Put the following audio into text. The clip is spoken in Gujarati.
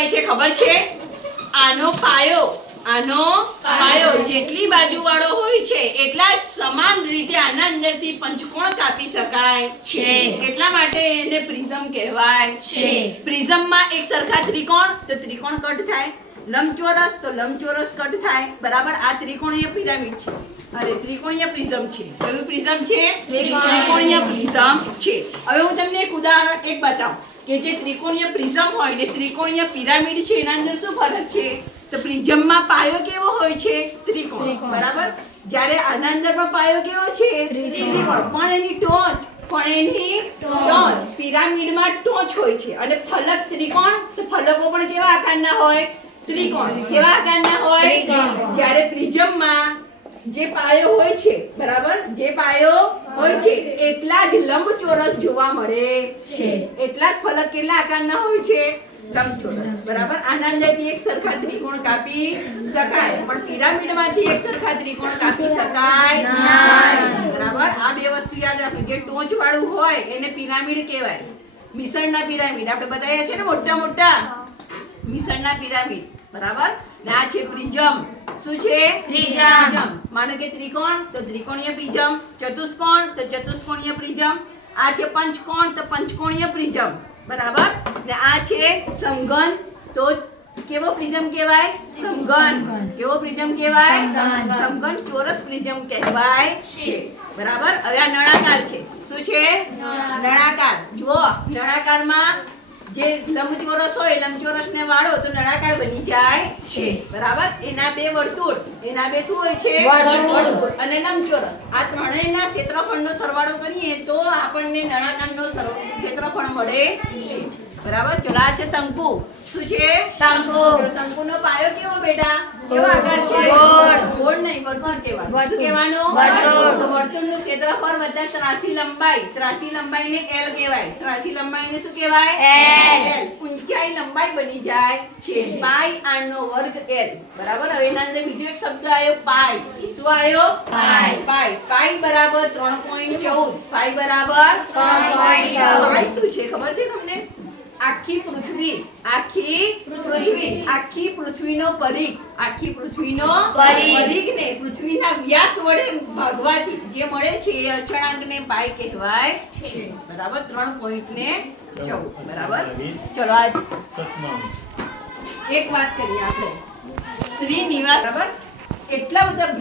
કહેવાય છે ખબર છે? આનો પાયો જેટલી બાજુવાળો હોય છે એટલા જ સમાન રીતે આના અંદરથી પંચકોણ કાપી શકાય છે. એટલા માટે એને પ્રિઝમ કહેવાય છે. પ્રિઝમમાં એક સરખા ત્રિકોણ તો ત્રિકોણ કટ થાય, લંબચોરસ તો લંબચોરસ કટ થાય. બરાબર. આ ત્રિકોણીય પિરામિડ છે, અરે ત્રિકોણીય પ્રિઝમ છે. કયું પ્રિઝમ છે? ત્રિકોણીય પ્રિઝમ છે. હવે હું તમને એક ઉદાહરણ બતાવું કે જે ત્રિકોણીય પ્રિઝમ હોય ને ત્રિકોણીય પિરામિડ છે એના અંદર શું ફરક છે? તો પ્રિઝમમાં પાયો કેવો હોય છે? ત્રિકોણ. બરાબર. જ્યારે આના અંદર પણ પાયો કેવો છે? ત્રિકોણ. પણ એની ટોચ પિરામિડમાં ટોચ હોય છે અને ફલક ત્રિકોણ. તો ફલકો પણ કેવા આકારના હોય? ત્રિકોણ. કેવા આકારના હોય? જ્યારે પ્રિઝમમાં જે પાયો હોય છે, બરાબર, જે પાયો હોય છે એટલા જ લંબચોરસ જોવા મળે છે. એટલા જ ફલક કેટલા આકારના હોય છે? લંબચોરસ. બરાબર. આના અંદરથી એક સરખા ત્રિકોણ કાપી શકાય પણ પિરામિડમાંથી એક સરખા ત્રિકોણ કાપી શકાય નહીં. બરાબર. આ બે વસ્તુ યાદ રાખો. જે ટોચ વાળું હોય એને પિરામિડ કહેવાય. મિસળના પિરામિડ આપણે બતાવ્યા છે ને, મોટા મોટા મિસળના પિરામિડ. બરાબર. ને આ છે પ્રિઝમ. શું છે? પ્રિઝમ. માનો કે ત્રિકોણ તો ત્રિકોણીય પ્રિઝમ, ચતુષ્કોણ તો ચતુષ્કોણીય પ્રિઝમ, આ છે પંચકોણ તો પંચકોણીય પ્રિઝમ. બરાબર. ને આ છે સમઘન તો કેવો પ્રિઝમ કહેવાય? સમઘન. કેવો પ્રિઝમ કહેવાય? સમઘન ચોરસ પ્રિઝમ કહેવાય છે. બરાબર. હવે આ નળાકાર છે. શું છે? નળાકાર. જુઓ, નળાકારમાં જે લંબચોરસ હોય લંબચોરસને વાળો તો નળાકાર બની જાય છે. બરાબર. એના બે વર્તુળ, એના બે શું હોય છે? વર્તુળ અને લંબચોરસ. આ ત્રણેયના ક્ષેત્રફળનો સરવાળો કરીએ તો આપણને નળાકારનો ક્ષેત્રફળ મળે છે. બરાબર. ચલો આ છે શંકુ. શું છે? શંકુ. શંકુનો પાયો કેવો બેટા? કેવો આકાર છે? ગોળ નહીં, વર્તુળ કહેવાનું. શું કહેવાનું? વર્તુળ. તો વર્તુળનું ક્ષેત્રફળ વત્તા ત્રાસી લંબાઈ. ત્રાસી લંબાઈને L કહેવાય. ત્રાસી લંબાઈને શું કહેવાય? L. ઊંચાઈ લંબાઈ બની જાય છે. પાઈ r નો વર્ગ L. બરાબર. હવે એના અંદર બીજો એક શબ્દ આવ્યો પાઈ. શું આવ્યો? પાઈ. પાઈ બરાબર 3.14. પાઈ બરાબર 3.14. પાઈ શું છે ખબર છે તમને? આખી પૃથ્વીનો પરિઘ. આખી પૃથ્વીનો પરિઘને પૃથ્વીના વ્યાસ વડે ભાગવાથી જે મળે છે એ અચળાંકને પાઈ કહેવાય છે. બરાબર. 3.14. બરાબર. ચલો આજ એક વાત કરીએ આપણે. શ્રીનિવાસ. બરાબર. એટલા બધા